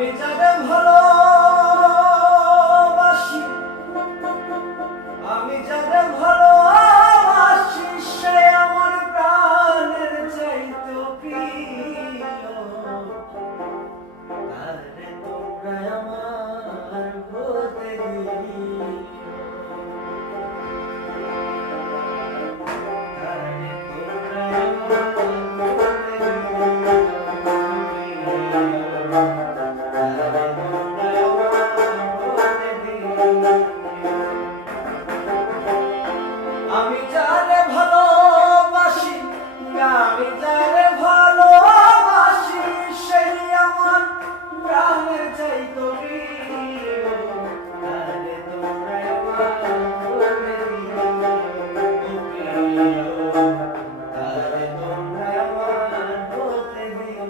আমি যারে ভালোবাসি, আমি যারে ভালোবাসি, সে আমার প্রাণের চাইতে প্রিয়। তারে তোমরা আমার হতে দিও, তারে তোমরা আমার হতে দিও। আমি যারে ভালোবাসি, আমি যারে ভালোবাসি, সেই আমার প্রাণের চাইতে প্রিয়। তারে তোমরা আমার হতে দিও, তারে তোমরা আমার হতে দিও।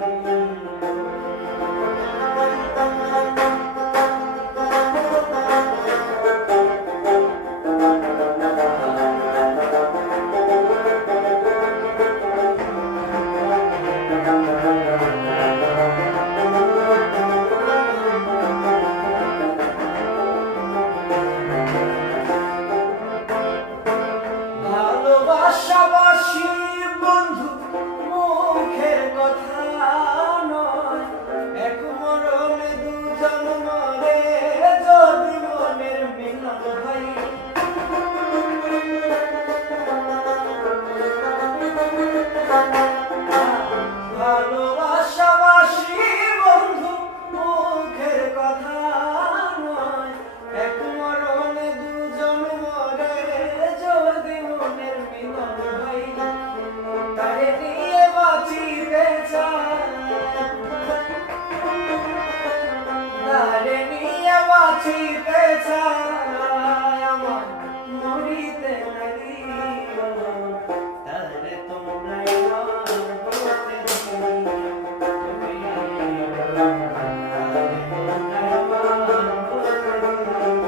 ভালোবাসাবাসি বন্ধু মুখের কথা নয়, এক মরণে দুজন মরে যদি মনের মিলন হয়। ভালোবাসাবাসি বন্ধু মুখের কথা নয়, এক মরণে দুজন মরে যদি মনের মিলন হয়। তারে নিয়ে বাঁচিতে চায়, তারে নিয়ে বাঁচিতে চায়, আমার মরিতে না দিও। তারে তোমরা আমার হতে দিও, তারে তোমরা আমার হতে দিও।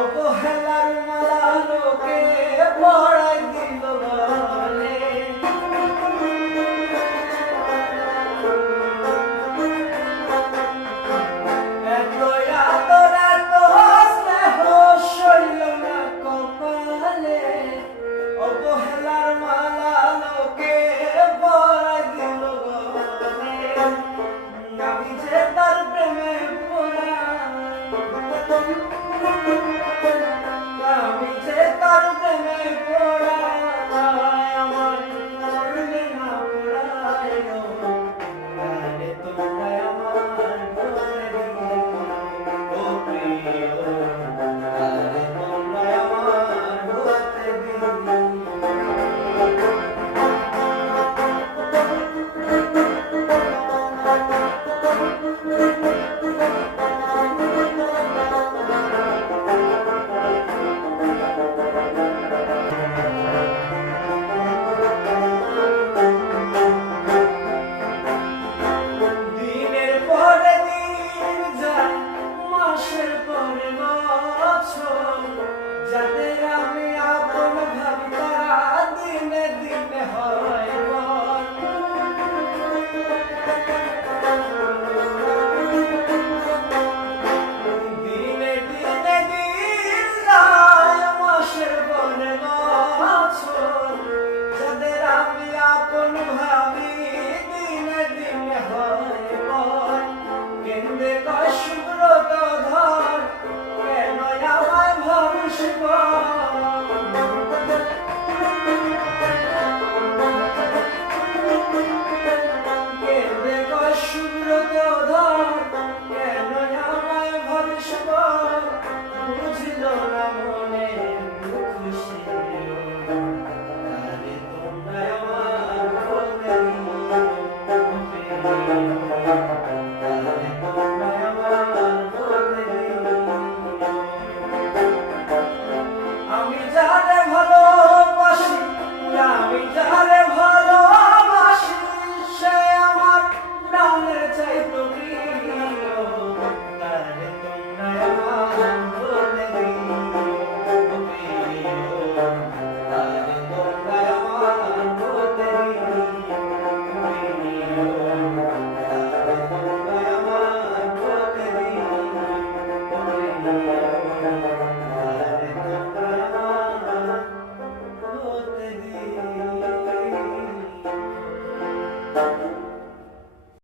অবহেলার মালা লোকে পড়াই দিল গলে, এত আদর এত স্নেহ সইল না কপালে। অবহেলার মালা লোকে পড়াই দিল গলে, আমি যে তার প্রেমে পড়া, আমি যে তার প্রেমে পড়াই, আমার করবে না পড়াই। তারে তোমরা আমার হতে দিও, ও প্রিয়, তারে তোমরা আমার হতে দিও।